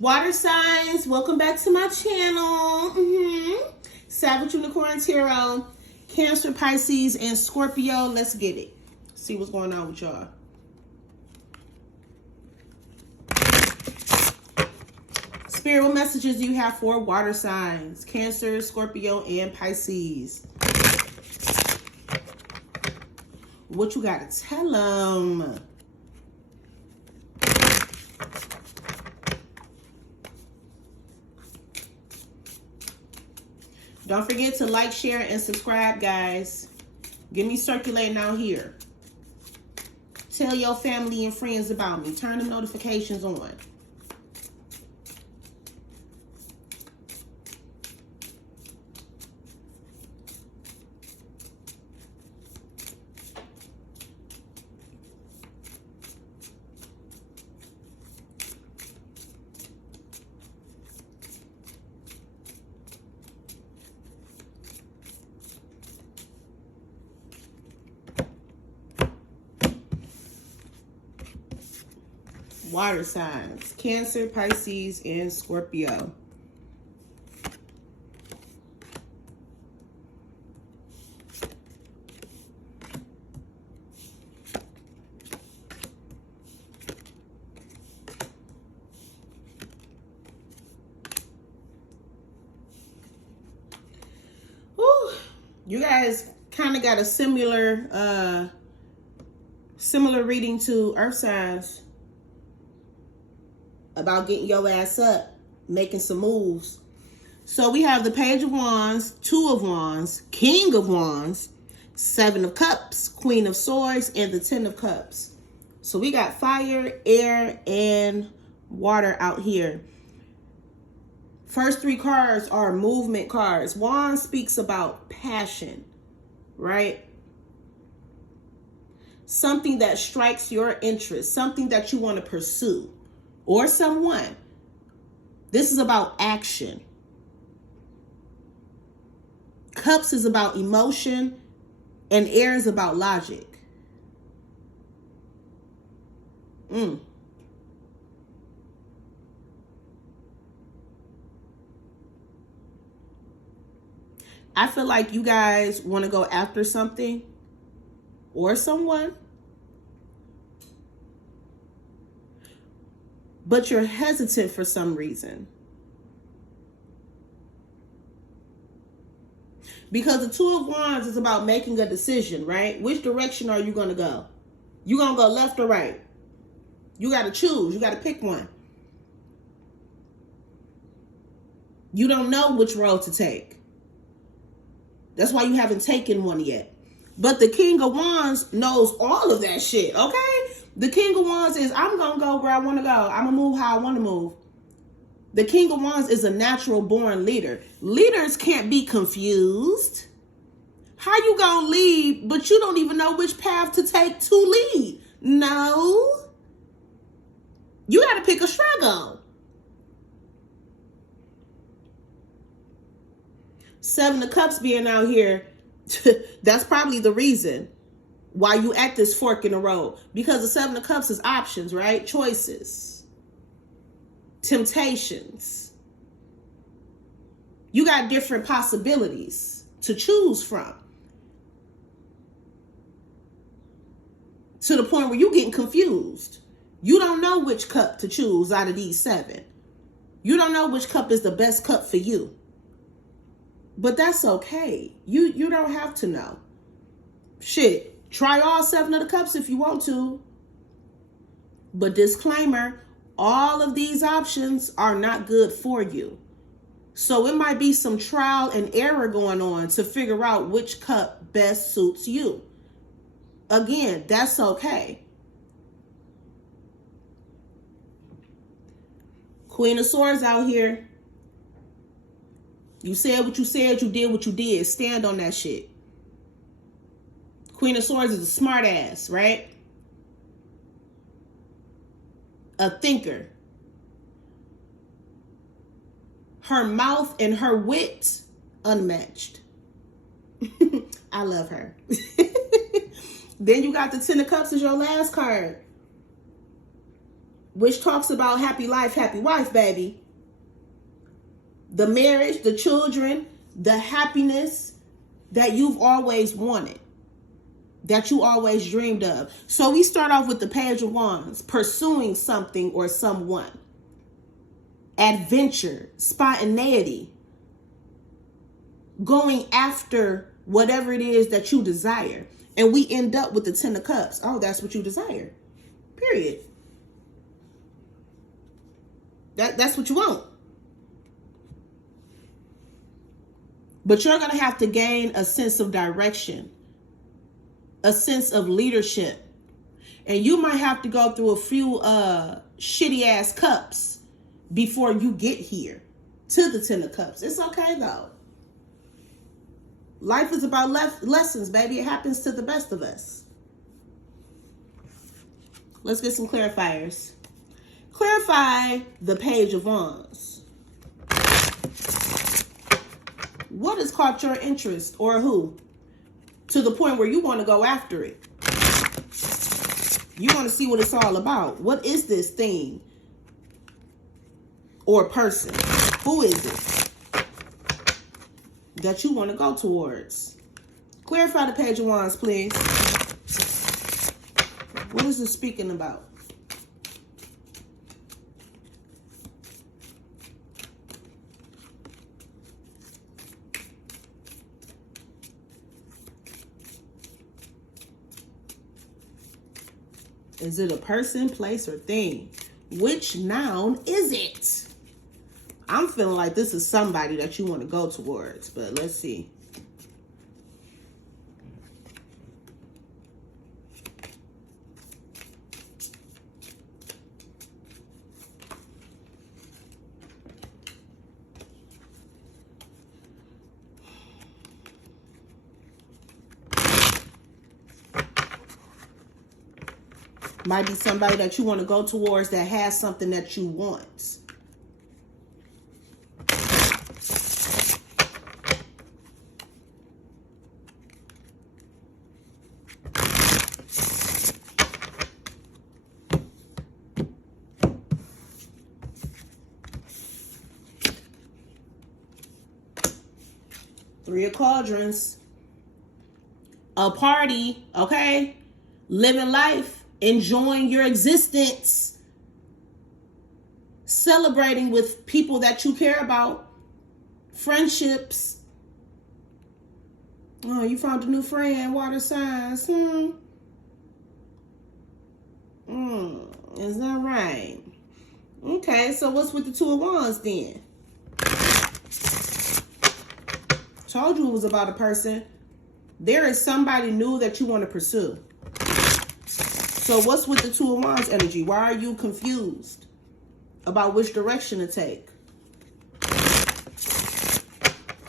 Water signs, welcome back to my channel. SavageUT, Cancer, Pisces, and Scorpio. Let's get it. See what's going on with y'all. Spirit, what messages do you have for water signs? Cancer, Scorpio, and Pisces. What you gotta tell them? Don't forget to like, share, and subscribe, guys. Get me circulating out here. Tell your family and friends about me. Turn the notifications on. Water signs, Cancer, Pisces, and Scorpio. Whew. You guys kind of got a similar reading to Earth signs. About getting your ass up, making some moves. So we have the Page of Wands, Two of Wands, King of Wands, Seven of Cups, Queen of Swords, and the Ten of Cups. So we got fire, air, and water out here. First three cards are movement cards. Wands speaks about passion, right? Something that strikes your interest, something that you want to pursue. Or someone. This is about action. Cups is about emotion, and air is about logic. I feel like you guys want to go after something or someone, but you're hesitant for some reason. Because the Two of Wands is about making a decision, right? Which direction are you going to go? You going to go left or right? You got to choose. You got to pick one. You don't know which road to take. That's why you haven't taken one yet. But the King of Wands knows all of that shit, okay? The King of Wands is, I'm going to go where I want to go. I'm going to move how I want to move. The King of Wands is a natural born leader. Leaders can't be confused. How you going to lead, but you don't even know which path to take to lead? No. You got to pick a struggle. Seven of Cups being out here, that's probably the reason why you at this fork in the road. Because the Seven of Cups is options, right? Choices. Temptations. You got different possibilities to choose from. To the point where you're getting confused. You don't know which cup to choose out of these seven. You don't know which cup is the best cup for you. But that's okay. You don't have to know. Shit. Try all seven of the cups if you want to. But disclaimer, all of these options are not good for you. So it might be some trial and error going on to figure out which cup best suits you. Again, that's okay. Queen of Swords out here. You said what you said, you did what you did. Stand on that shit. Queen of Swords is a smart ass, right? A thinker. Her mouth and her wit, unmatched. I love her. Then you got the Ten of Cups as your last card. which talks about happy life, happy wife, baby. The marriage, the children, the happiness that you've always wanted, that you always dreamed of. So we start off with the Page of Wands, pursuing something or someone. Adventure, spontaneity, going after whatever it is that you desire. And we end up with the Ten of Cups. Oh, that's what you desire. Period. That's what you want. But you're going to have to gain a sense of direction, a sense of leadership. And you might have to go through a few shitty ass cups before you get here to the Ten of Cups. It's okay though. Life is about lessons, baby. It happens to the best of us. Let's get some clarifiers. Clarify the Page of Wands. What has caught your interest, or who? To the point where you want to go after it. You want to see what it's all about. What is this thing or person? Who is it that you want to go towards? Clarify the Page of Wands, please. What is it speaking about? Is it a person, place, or thing? Which noun is it? I'm feeling like this is somebody that you want to go towards, but let's see. Might be somebody that you want to go towards that has something that you want. Three of Cauldrons. A party, okay? Living life. Enjoying your existence, celebrating with people that you care about, friendships. Oh, you found a new friend, water signs. Is that right? Okay, so what's with the Two of Wands then? Told you it was about a person. There is somebody new that you want to pursue. So what's with the Two of Wands energy? Why are you confused about which direction to take?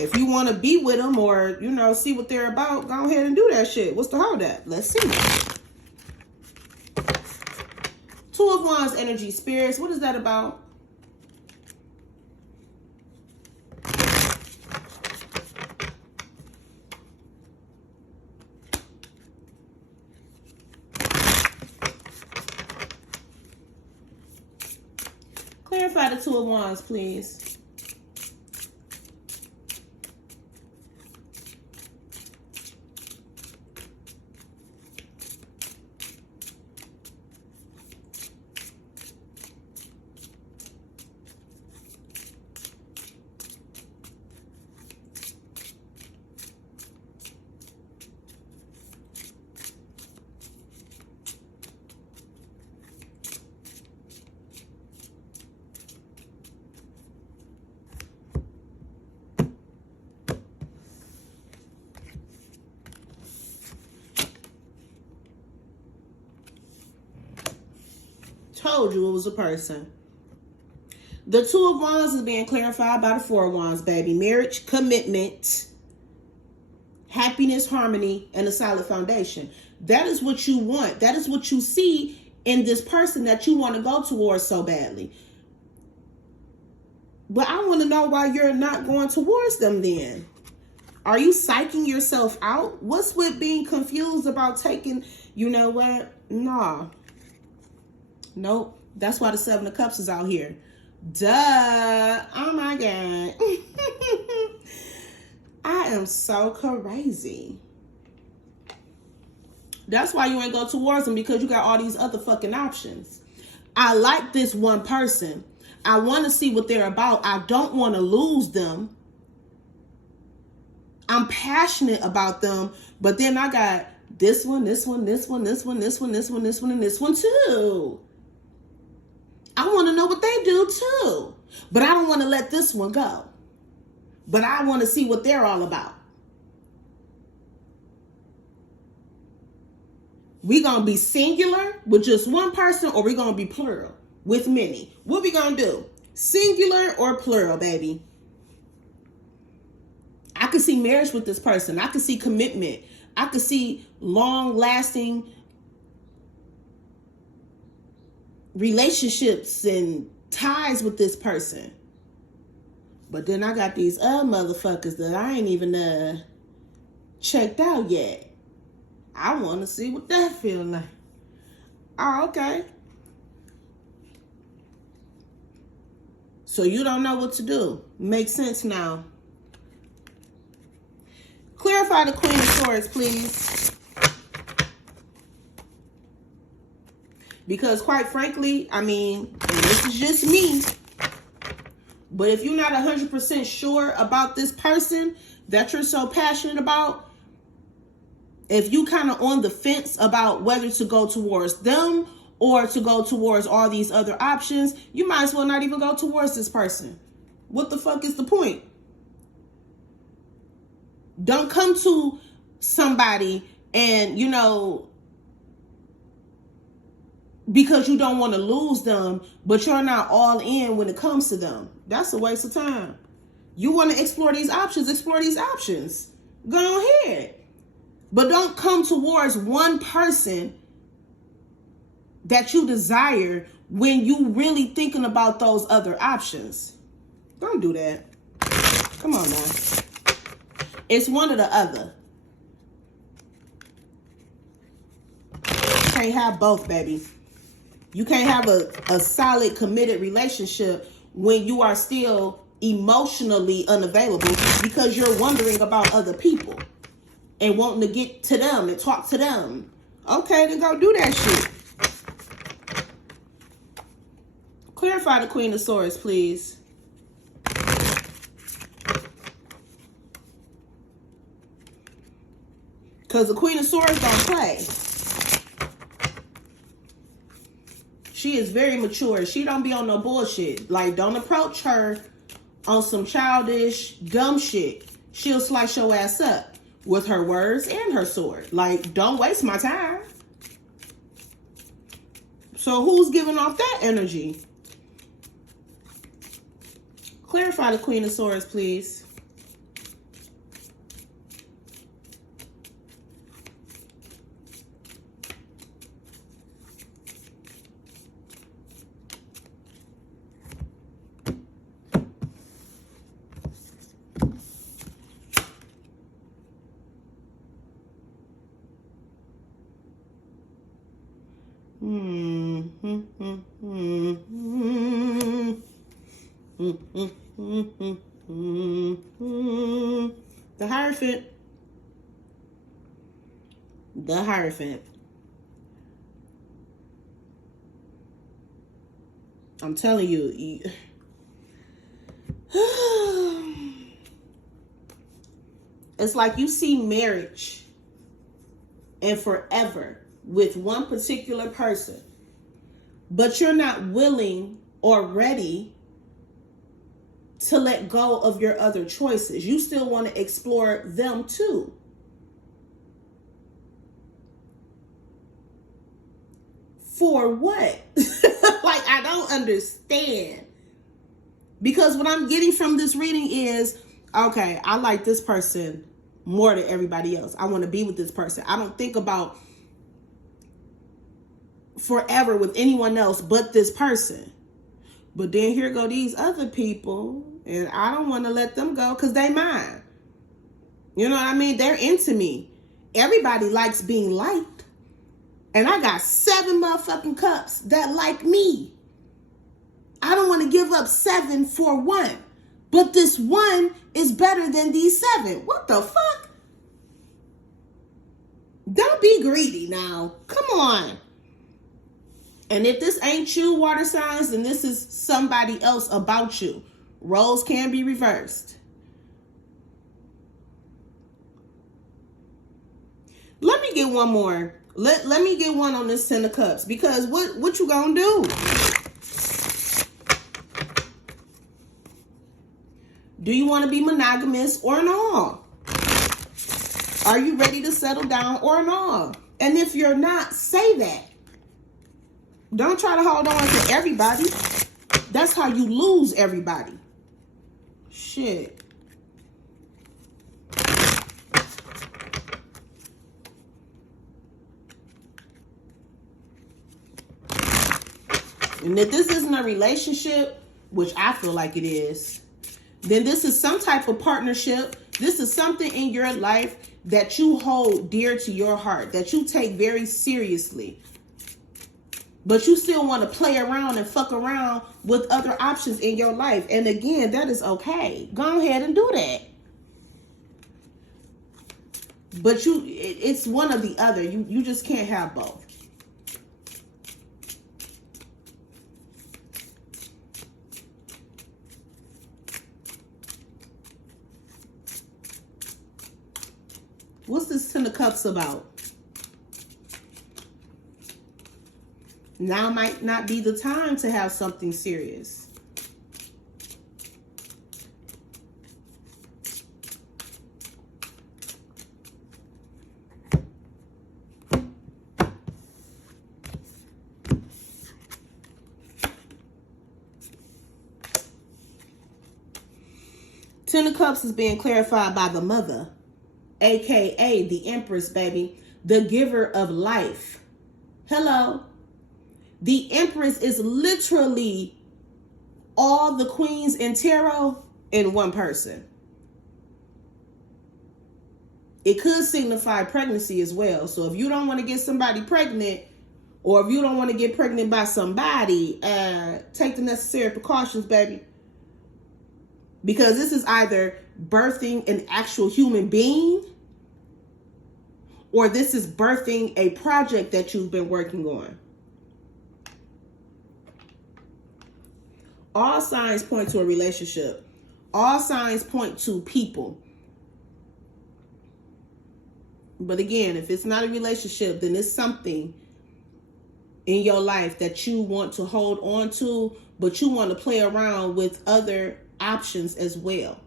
If you want to be with them or, you know, see what they're about, go ahead and do that shit. What's the hold up? Let's see. Two of Wands energy, spirits. What is that about? Clarify the Two of Wands, please. Told you it was a person. The Two of Wands is being clarified by the Four of Wands, baby. Marriage, commitment, happiness, harmony, and a solid foundation. That is what you want. That is what you see in this person that you want to go towards so badly. But I want to know why you're not going towards them then. Are you psyching yourself out? What's with being confused about taking, you know what? Nah. Nope. That's why the Seven of Cups is out here. Duh. Oh my God. I am so crazy. That's why you ain't go towards them, because you got all these other fucking options. I like this one person. I want to see what they're about. I don't want to lose them. I'm passionate about them, but then I got this one, this one, this one, this one, this one, this one, this one, and this one too. I want to know what they do too. But I don't want to let this one go. But I want to see what they're all about. We going to be singular with just one person, or we going to be plural with many? What we going to do? Singular or plural, baby? I could see marriage with this person. I could see commitment. I could see long-lasting relationships and ties with this person. But then I got these other motherfuckers that I ain't even checked out yet. I want to see what that feel like. Oh, okay. So you don't know what to do. Makes sense now. Clarify the Queen of Swords, please. Because quite frankly, I mean, and this is just me, but if you're not 100% sure about this person that you're so passionate about, if you kind of on the fence about whether to go towards them or to go towards all these other options, you might as well not even go towards this person. What the fuck is the point? Don't come to somebody and, you know, because you don't want to lose them, but you're not all in when it comes to them. That's a waste of time. You want to explore these options, explore these options. Go ahead. But don't come towards one person that you desire when you really thinking about those other options. Don't do that. Come on now. It's one or the other. You can't have both, baby. You can't have a solid, committed relationship when you are still emotionally unavailable because you're wondering about other people and wanting to get to them and talk to them. Okay, then go do that shit. Clarify the Queen of Swords, please. Because the Queen of Swords don't play. She is very mature. She don't be on no bullshit. Like, don't approach her on some childish, dumb shit. She'll slice your ass up with her words and her sword. Like, don't waste my time. So who's giving off that energy? Clarify the Queen of Swords, please. The Hierophant. The Hierophant. I'm telling you, it's like you see marriage and forever with one particular person, but you're not willing or ready to let go of your other choices. You still want to explore them too. For what? Like, I don't understand. Because what I'm getting from this reading is, okay, I like this person more than everybody else. I want to be with this person. I don't think about forever with anyone else but this person. But then here go these other people, and I don't want to let them go because they mine. You know what I mean? They're into me. Everybody likes being liked. And I got 7 motherfucking cups that like me. I don't want to give up 7 for 1. But this 1 is better than these 7. What the fuck? Don't be greedy now. Come on. And if this ain't you, water signs, then this is somebody else about you. Roles can be reversed. Let me get one more. Let me get one on this 10 of Cups. Because what you gonna do? Do you want to be monogamous or not? Are you ready to settle down or not? And if you're not, say that. Don't try to hold on to everybody. That's how you lose everybody. Shit. And if this isn't a relationship, which I feel like it is, then this is some type of partnership. This is something in your life that you hold dear to your heart, that you take very seriously. But you still want to play around and fuck around with other options in your life. And again, that is okay. Go ahead and do that. But it's one or the other. You just can't have both. What's this 10 of Cups about? Now might not be the time to have something serious. Ten of Cups is being clarified by the Mother, aka the Empress, baby, the giver of life. Hello. The Empress is literally all the queens in tarot in one person. It could signify pregnancy as well. So if you don't want to get somebody pregnant, or if you don't want to get pregnant by somebody, take the necessary precautions, baby. Because this is either birthing an actual human being, or this is birthing a project that you've been working on. All signs point to a relationship. All signs point to people. But again, if it's not a relationship, then it's something in your life that you want to hold on to, but you want to play around with other options as well.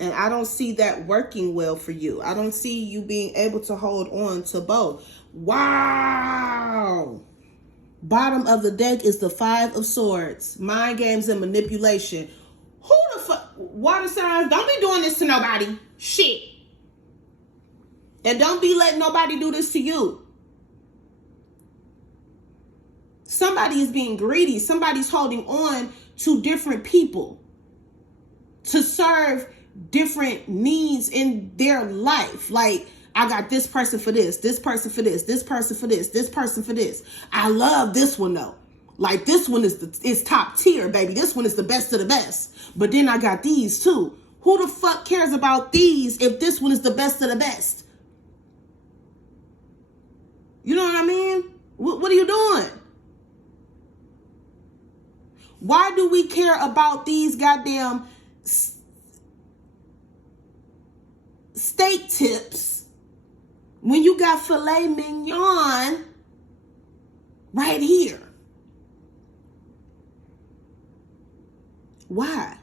And I don't see that working well for you. I don't see you being able to hold on to both. Wow. Bottom of the deck is the 5 of Swords. Mind games and manipulation. Who the fuck? Water signs, don't be doing this to nobody. Shit. And don't be letting nobody do this to you. Somebody is being greedy. Somebody's holding on to different people to serve different needs in their life. Like, I got this person for this person for this person for this person for this. I love this one though. Like, this one is top tier, baby. This one is the best of the best. But then I got these too. Who the fuck cares about these if this one is the best of the best? You know what I mean? What are you doing? Why do we care about these goddamn steak tips when you got filet mignon right here? Why?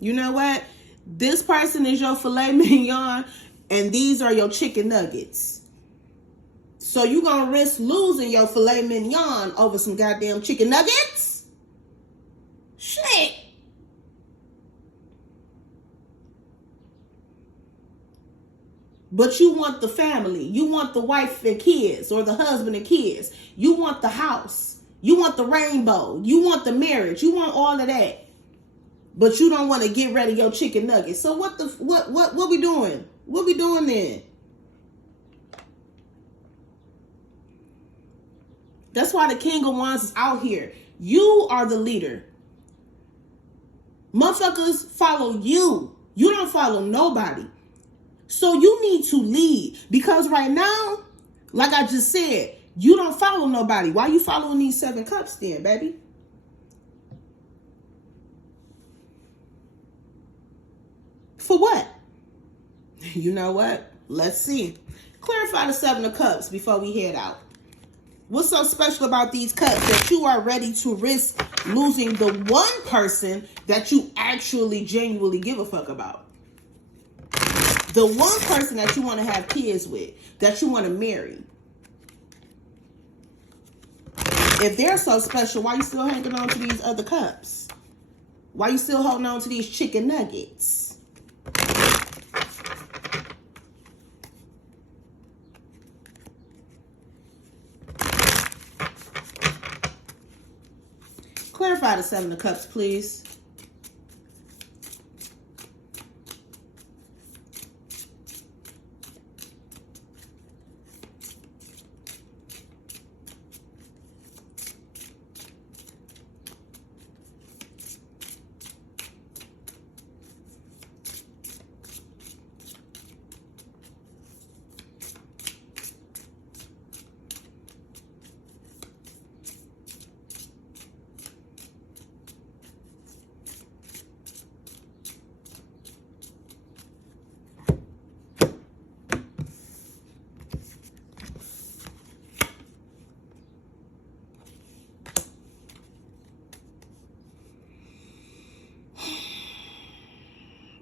You know what? This person is your filet mignon and these are your chicken nuggets. So you gonna risk losing your filet mignon over some goddamn chicken nuggets? Shit. But you want the family. You want the wife and kids, or the husband and kids. You want the house. You want the rainbow. You want the marriage. You want all of that. But you don't want to get rid of your chicken nuggets. So what we doing? What we doing then? That's why the King of Wands is out here. You are the leader. Motherfuckers follow you. You don't follow nobody. So you need to lead. Because right now, like I just said, you don't follow nobody. Why you following these 7 cups then, baby? For what? You know what? Let's see. Clarify the 7 of Cups before we head out. What's so special about these cups that you are ready to risk losing the one person that you actually genuinely give a fuck about? The one person that you want to have kids with, that you want to marry. If they're so special, why you still hanging on to these other cups? Why you still holding on to these chicken nuggets? Clarify the 7 of Cups, please.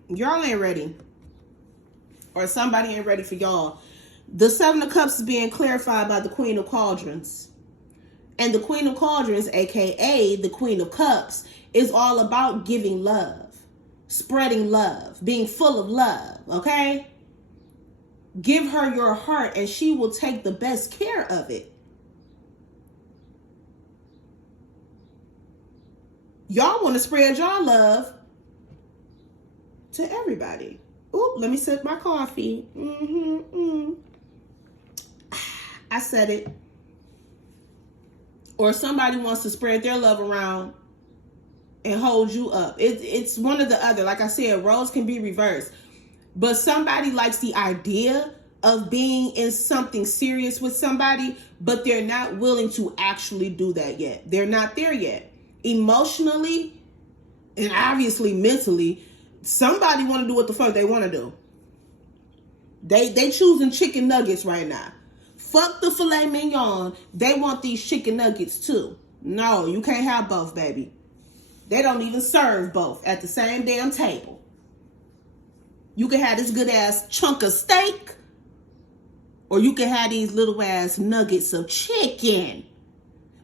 Y'all ain't ready. Or somebody ain't ready for y'all. The 7 of Cups is being clarified by the Queen of Cauldrons. And the Queen of Cauldrons, aka the Queen of Cups, is all about giving love. Spreading love. Being full of love. Okay? Give her your heart and she will take the best care of it. Y'all want to spread y'all love to everybody. Oop, let me sip my coffee. I said it. Or somebody wants to spread their love around and hold you up. It's one or the other. Like I said, roles can be reversed. But somebody likes the idea of being in something serious with somebody, but they're not willing to actually do that yet. They're not there yet. Emotionally and obviously mentally, somebody want to do what the fuck they want to do. They choosing chicken nuggets right now. Fuck the filet mignon. They want these chicken nuggets too. No, you can't have both, baby. They don't even serve both at the same damn table. You can have this good ass chunk of steak, or you can have these little ass nuggets of chicken.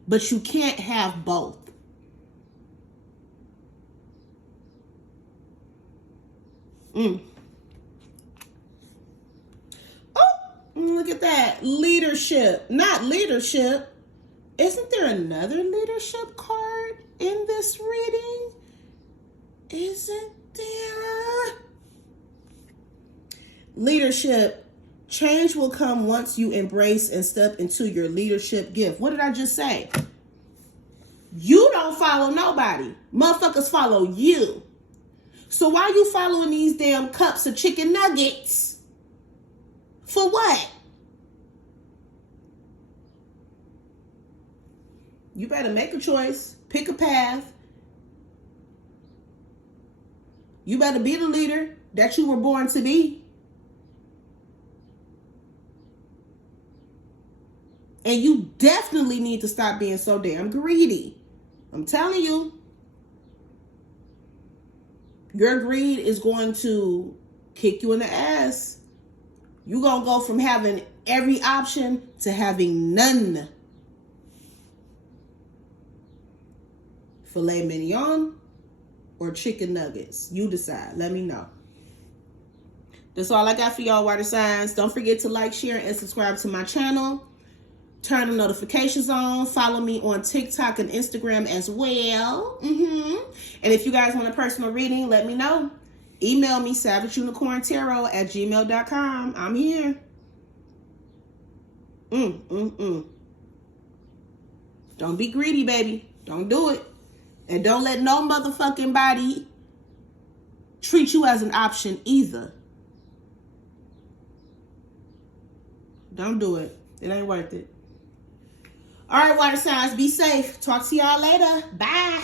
But you can't have both. Oh, look at that. Leadership. Not leadership. Isn't there another leadership card in this reading? Isn't there? Leadership. Change will come once you embrace and step into your leadership gift. What did I just say? You don't follow nobody. Motherfuckers follow you. So why you following these damn cups of chicken nuggets? For what? You better make a choice. Pick a path. You better be the leader that you were born to be. And you definitely need to stop being so damn greedy. I'm telling you. Your greed is going to kick you in the ass. You're going to go from having every option to having none. Filet mignon or chicken nuggets. You decide. Let me know. That's all I got for y'all, water signs. Don't forget to like, share, and subscribe to my channel. Turn the notifications on. Follow me on TikTok and Instagram as well. And if you guys want a personal reading, let me know. Email me, SavageUnicorntarot@gmail.com. I'm here. Don't be greedy, baby. Don't do it. And don't let no motherfucking body treat you as an option either. Don't do it. It ain't worth it. All right, water signs, be safe. Talk to y'all later. Bye.